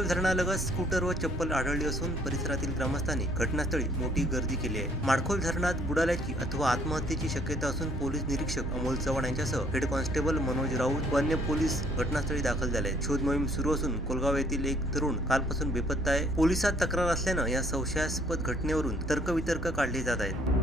Madkhol धरणालगत scooter व चप्पल आढळली असून परिसरातील ग्रामस्थांनी घटनास्थळी मोठी गर्दी केली आहे। माडखोल धरणात बुडाल्याची अथवा आत्महत्येची शक्यता असून पोलीस निरीक्षक अमोल चव्हाण यांच्यासह हेड कॉन्स्टेबल मनोज राऊत व अन्य पोलीस घटनास्थळी दाखल झाले आहेत। शोध मोहीम सुरू असून कोलगाव येथील एक तरुण कालपासून बेपत्ता आहे। पोलिसात तक्रार असल्यानं या संशयास्पद घटनेवरून तर्कवितर्क काढले जात आहेत।